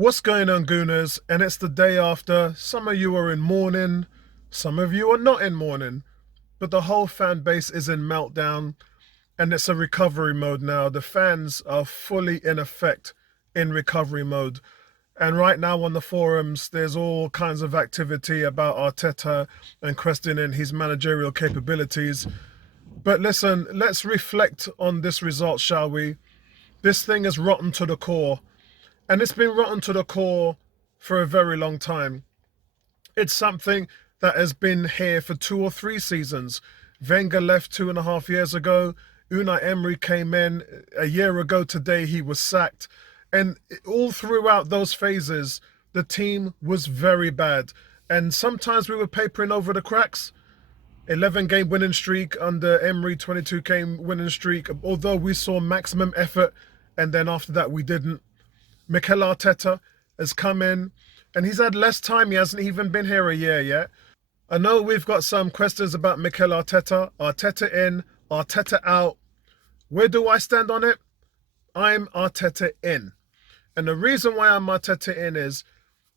What's going on, Gooners? And it's the day after. Some of you are in mourning, some of you are not in mourning, but the whole fan base is in meltdown and it's a recovery mode now. The fans are fully in effect in recovery mode. And right now on the forums, there's all kinds of activity about Arteta and questioning his managerial capabilities. But listen, let's reflect on this result, shall we? This thing is rotten to the core. And it's been rotten to the core for a very long time. It's something that has been here for 2 or 3 seasons. Wenger left 2.5 years ago. Unai Emery came in a year ago today. He was sacked. And all throughout those phases, the team was very bad. And sometimes we were papering over the cracks. 11-game winning streak under Emery, 22-game winning streak. Although we saw maximum effort, and then after that we didn't. Mikel Arteta has come in and he's had less time. He hasn't even been here a year yet. I know we've got some questions about Mikel Arteta. Arteta in, Arteta out. Where do I stand on it? I'm Arteta in. And the reason why I'm Arteta in is,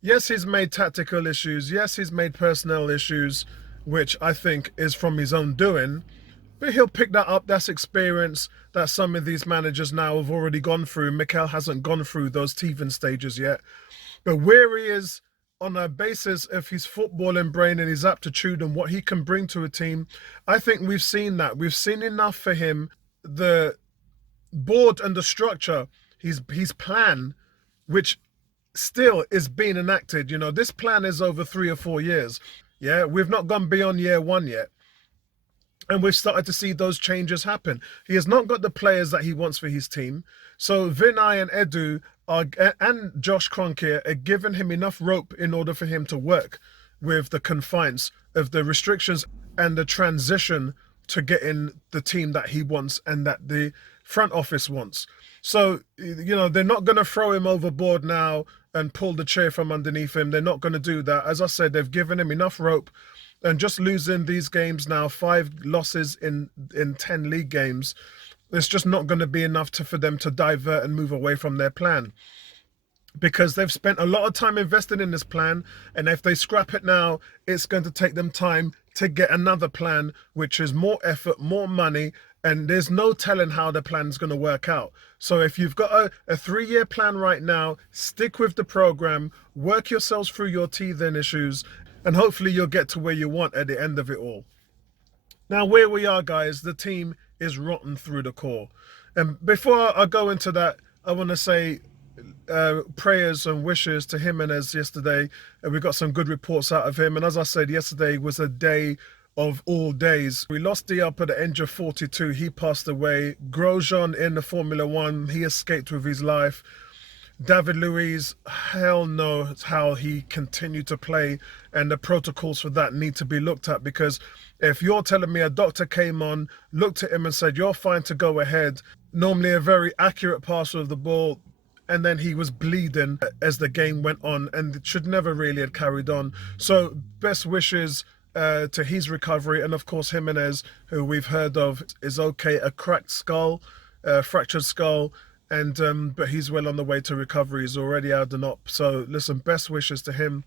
yes, he's made tactical issues. Yes, he's made personnel issues, which I think is from his own doing. But he'll pick that up. That's experience that some of these managers now have already gone through. Mikel hasn't gone through those teething stages yet. But where he is on a basis of his footballing brain and his aptitude and what he can bring to a team, I think we've seen that. We've seen enough for him. The board and the structure, his plan, which still is being enacted. You know, this plan is over 3 or 4 years. Yeah, we've not gone beyond year 1 yet. And we've started to see those changes happen. He has not got the players that he wants for his team. So Vinay and Edu and Josh Kroenke are giving him enough rope in order for him to work with the confines of the restrictions and the transition to getting the team that he wants and that the front office wants. So, you know, they're not going to throw him overboard now and pull the chair from underneath him. They're not going to do that. As I said, they've given him enough rope. And just losing these games now, 5 losses in 10 league games, it's just not going to be enough for them to divert and move away from their plan. Because they've spent a lot of time investing in this plan, and if they scrap it now, it's going to take them time to get another plan, which is more effort, more money, and there's no telling how the plan is going to work out. So if you've got a 3-year plan right now, stick with the program, work yourselves through your teething issues, and hopefully you'll get to where you want at the end of it all. Now, where we are, guys, the team is rotten through the core. And before I go into that, I want to say prayers and wishes to Jimenez yesterday. And we got some good reports out of him. And as I said, yesterday was a day of all days. We lost Diop at the age of 42. He passed away. Grosjean in the Formula One, he escaped with his life. David Luiz, hell knows how he continued to play, and the protocols for that need to be looked at, because if you're telling me a doctor came on, looked at him and said, you're fine to go ahead, normally a very accurate passer of the ball, and then he was bleeding as the game went on, and it should never really have carried on. So best wishes to his recovery, and of course Jimenez, who we've heard of, is okay, a cracked skull, fractured skull, and but he's well on the way to recovery. He's already out and up. So listen, best wishes to him.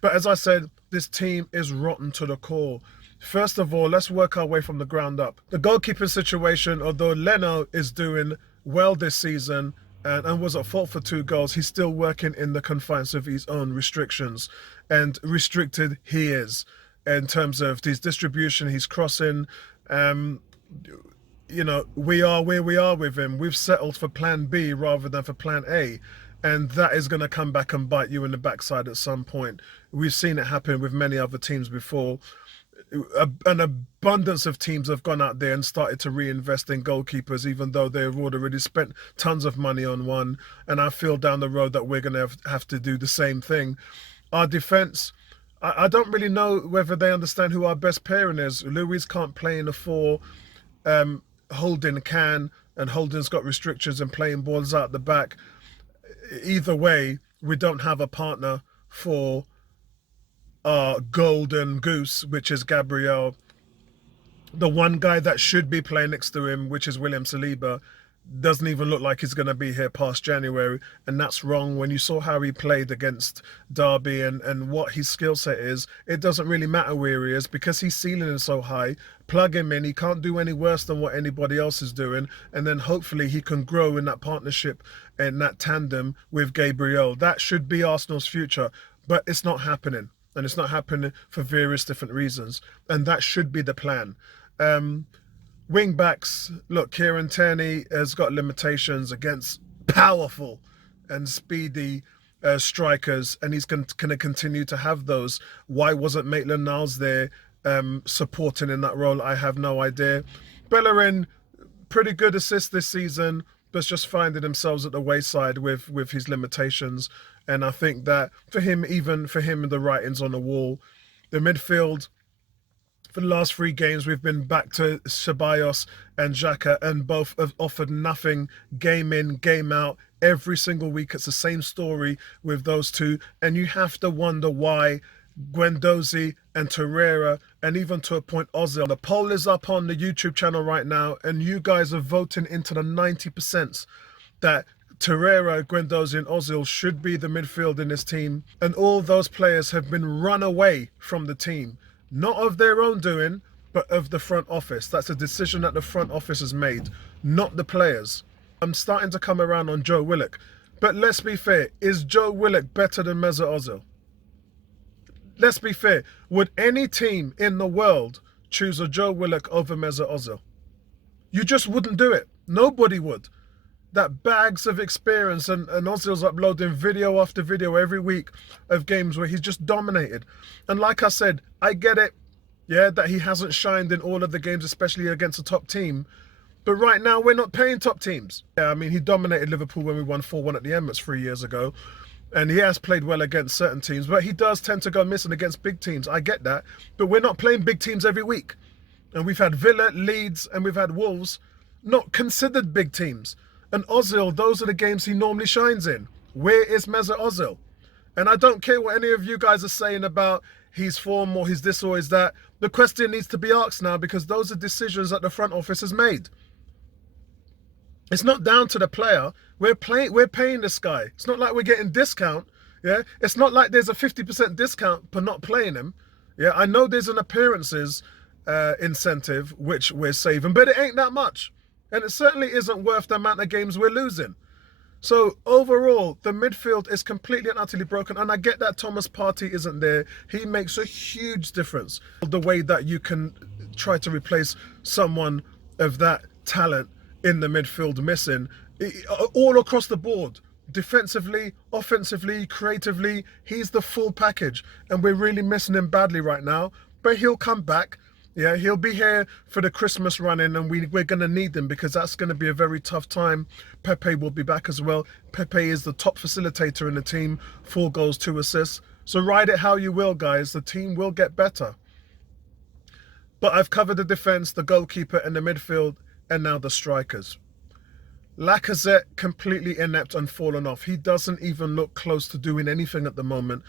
But as I said, this team is rotten to the core. First of all, let's work our way from the ground up. The goalkeeping situation, although Leno is doing well this season and was at fault for 2 goals, he's still working in the confines of his own restrictions. And restricted he is in terms of his distribution, his crossing. You know, we are where we are with him. We've settled for plan B rather than for plan A. And that is going to come back and bite you in the backside at some point. We've seen it happen with many other teams before. An abundance of teams have gone out there and started to reinvest in goalkeepers, even though they've already spent tons of money on one. And I feel down the road that we're going to have to do the same thing. Our defence, I don't really know whether they understand who our best pairing is. Luiz can't play in the 4. Holding can, and Holding's got restrictions and playing balls out the back. Either way, we don't have a partner for our golden goose, which is Gabriel. The one guy that should be playing next to him, which is William Saliba, doesn't even look like he's going to be here past January, and that's wrong. When you saw how he played against Derby and what his skill set is, it doesn't really matter where he is because his ceiling is so high. Plug him in, he can't do any worse than what anybody else is doing, and then hopefully he can grow in that partnership and that tandem with Gabriel. That should be Arsenal's future, but it's not happening, and it's not happening for various different reasons, and that should be the plan. Wing backs, look, Kieran Tierney has got limitations against powerful and speedy strikers, and he's going to continue to have those. Why wasn't Maitland-Niles there supporting in that role? I have no idea. Bellerin, pretty good assist this season, but just finding themselves at the wayside with his limitations. And I think that for him, the writing's on the wall. The midfield, for the last 3 games, we've been back to Ceballos and Xhaka, and both have offered nothing game in, game out. Every single week, it's the same story with those two. And you have to wonder why Guendouzi and Torreira, and even to a point Ozil. The poll is up on the YouTube channel right now, and you guys are voting into the 90% that Torreira, Guendouzi and Ozil should be the midfield in this team. And all those players have been run away from the team. Not of their own doing, but of the front office. That's a decision that the front office has made, not the players. I'm starting to come around on Joe Willock. But let's be fair, is Joe Willock better than Mesut Ozil? Let's be fair. Would any team in the world choose a Joe Willock over Mesut Ozil? You just wouldn't do it. Nobody would. That bags of experience, and Ozil's uploading video after video every week of games where he's just dominated. And like I said, I get it, yeah, that he hasn't shined in all of the games, especially against a top team. But right now, we're not playing top teams. Yeah, I mean, he dominated Liverpool when we won 4-1 at the Emirates 3 years ago. And he has played well against certain teams, but he does tend to go missing against big teams. I get that. But we're not playing big teams every week. And we've had Villa, Leeds, and we've had Wolves, not considered big teams. And Ozil, those are the games he normally shines in. Where is Mesut Ozil? And I don't care what any of you guys are saying about his form or his this or his that. The question needs to be asked now, because those are decisions that the front office has made. It's not down to the player. We're paying this guy. It's not like we're getting discount. Yeah, it's not like there's a 50% discount for not playing him. Yeah, I know there's an appearances incentive which we're saving, but it ain't that much. And it certainly isn't worth the amount of games we're losing. So overall, the midfield is completely and utterly broken. And I get that Thomas Partey isn't there. He makes a huge difference. The way that you can try to replace someone of that talent in the midfield missing, all across the board. Defensively, offensively, creatively, he's the full package. And we're really missing him badly right now. But he'll come back. Yeah, he'll be here for the Christmas run-in, and we're going to need him because that's going to be a very tough time. Pepe will be back as well. Pepe is the top facilitator in the team, 4 goals, 2 assists. So ride it how you will, guys. The team will get better. But I've covered the defence, the goalkeeper and the midfield, and now the strikers. Lacazette completely inept and fallen off. He doesn't even look close to doing anything at the moment.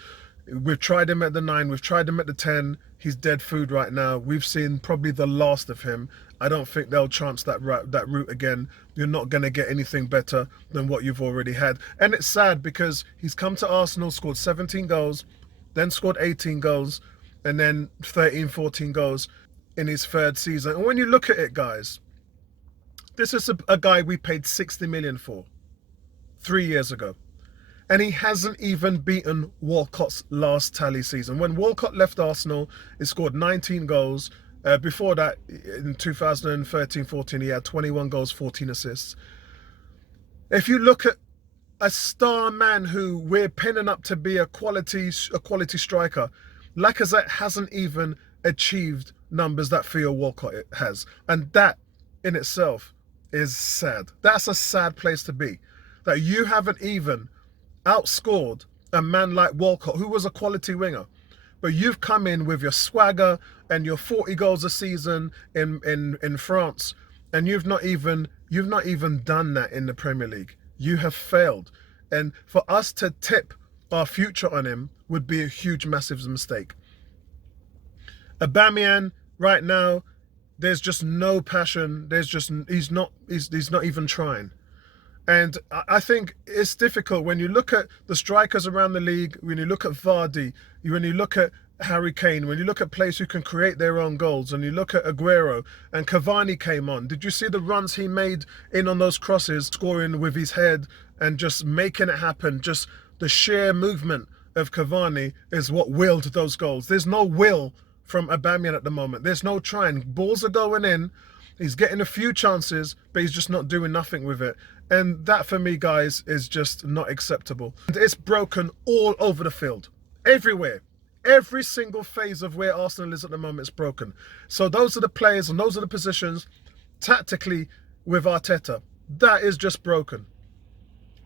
We've tried him at the 9, we've tried him at the 10. He's dead food right now. We've seen probably the last of him. I don't think they'll chance that route again. You're not going to get anything better than what you've already had. And it's sad because he's come to Arsenal, scored 17 goals, then scored 18 goals, and then 13, 14 goals in his 3rd season. And when you look at it, guys, this is a guy we paid 60 million for 3 years ago. And he hasn't even beaten Walcott's last tally season. When Walcott left Arsenal, he scored 19 goals. Before that, in 2013-14, he had 21 goals, 14 assists. If you look at a star man who we're pinning up to be a quality striker, Lacazette hasn't even achieved numbers that Theo Walcott has. And that in itself is sad. That's a sad place to be. That you haven't even outscored a man like Walcott, who was a quality winger, but you've come in with your swagger and your 40 goals a season in France, and you've not even done that in the Premier League. You have failed, and for us to tip our future on him would be a huge, massive mistake. Aubameyang right now, There's just no passion. He's not even trying. And I think it's difficult when you look at the strikers around the league, when you look at Vardy, when you look at Harry Kane, when you look at players who can create their own goals, and you look at Aguero, and Cavani came on. Did you see the runs he made in on those crosses, scoring with his head and just making it happen? Just the sheer movement of Cavani is what willed those goals. There's no will from Aubameyang at the moment. There's no trying. Balls are going in. He's getting a few chances, but he's just not doing nothing with it. And that, for me, guys, is just not acceptable. And it's broken all over the field. Everywhere. Every single phase of where Arsenal is at the moment is broken. So those are the players and those are the positions, tactically, with Arteta. That is just broken.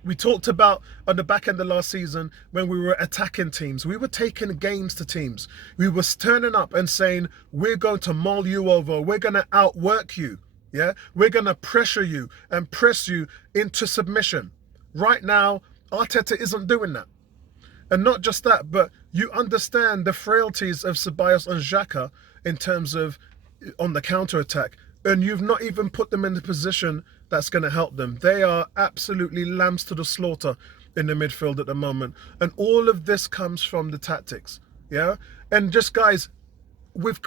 We talked about on the back end of last season when we were attacking teams. We were taking games to teams. We were turning up and saying, we're going to maul you over. We're going to outwork you. Yeah, we're going to pressure you and press you into submission. Right now, Arteta isn't doing that. And not just that, but you understand the frailties of Ceballos and Xhaka in terms of on the counter-attack. And you've not even put them in the position that's going to help them. They are absolutely lambs to the slaughter in the midfield at the moment. And all of this comes from the tactics. Yeah. And just, guys, we've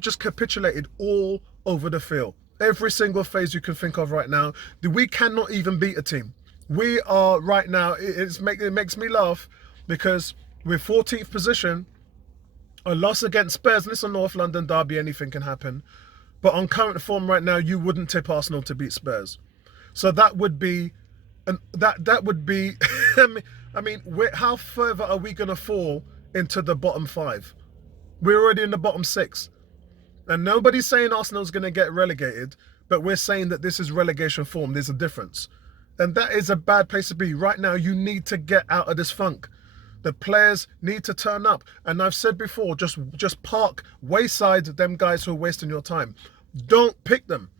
just capitulated all over the field. Every single phase you can think of right now. We cannot even beat a team. We are right now, it makes me laugh because we're 14th position, a loss against Spurs, and it's a North London derby, anything can happen. But on current form right now, you wouldn't tip Arsenal to beat Spurs. So that would be, that would be, I mean, how further are we going to fall into the bottom 5? We're already in the bottom 6. And nobody's saying Arsenal's going to get relegated, but we're saying that this is relegation form. There's a difference. And that is a bad place to be. Right now, you need to get out of this funk. The players need to turn up. And I've said before, just park wayside them guys who are wasting your time. Don't pick them.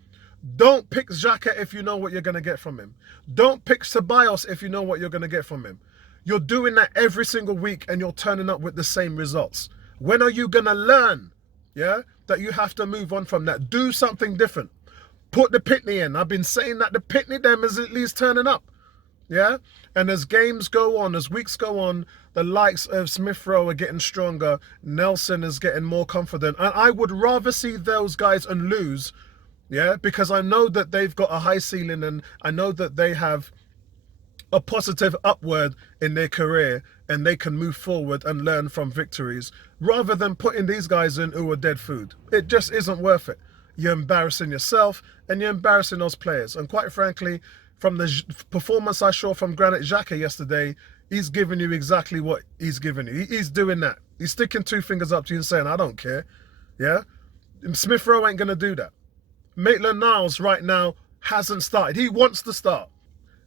Don't pick Xhaka if you know what you're going to get from him. Don't pick Ceballos if you know what you're going to get from him. You're doing that every single week and you're turning up with the same results. When are you going to learn, yeah, that you have to move on from that? Do something different. Put the Pitney in. I've been saying that the Pitney them is at least turning up. Yeah? And as games go on, as weeks go on, the likes of Smith Rowe are getting stronger. Nelson is getting more confident. And I would rather see those guys and lose, yeah? Because I know that they've got a high ceiling and I know that they have a positive upward in their career and they can move forward and learn from victories rather than putting these guys in who are dead food. It just isn't worth it. You're embarrassing yourself and you're embarrassing those players. And quite frankly, from the performance I saw from Granit Xhaka yesterday, he's giving you exactly what he's giving you. He's doing that. He's sticking 2 fingers up to you and saying, I don't care. Yeah? Smith Rowe ain't going to do that. Maitland-Niles right now hasn't started. He wants to start.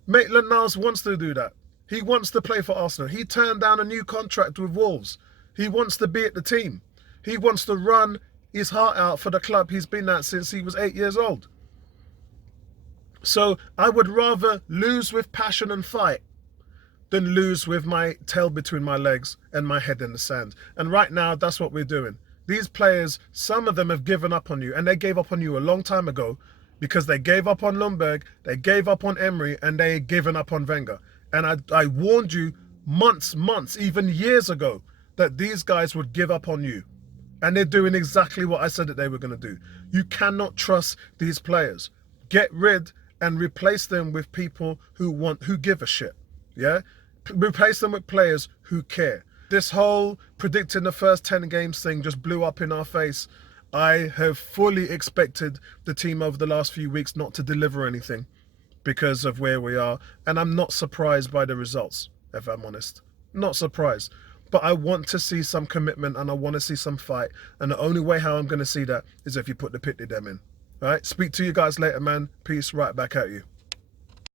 Maitland-Niles wants to do that. He wants to play for Arsenal. He turned down a new contract with Wolves. He wants to be at the team. He wants to run his heart out for the club he's been at since he was 8 years old. So I would rather lose with passion and fight than lose with my tail between my legs and my head in the sand. And right now, that's what we're doing. These players, some of them have given up on you, and they gave up on you a long time ago because they gave up on Ljungberg, they gave up on Emery, and they given up on Wenger. And I warned you months, even years ago that these guys would give up on you. And they're doing exactly what I said that they were going to do. You cannot trust these players. Get rid and replace them with people who give a shit. Yeah? Replace them with players who care. This whole predicting the first 10 games thing just blew up in our face. I have fully expected the team over the last few weeks not to deliver anything because of where we are. And I'm not surprised by the results, if I'm honest. Not surprised. But I want to see some commitment and I want to see some fight. And the only way how I'm going to see that is if you put the Pitney them in. All right? Speak to you guys later, man. Peace. Right back at you.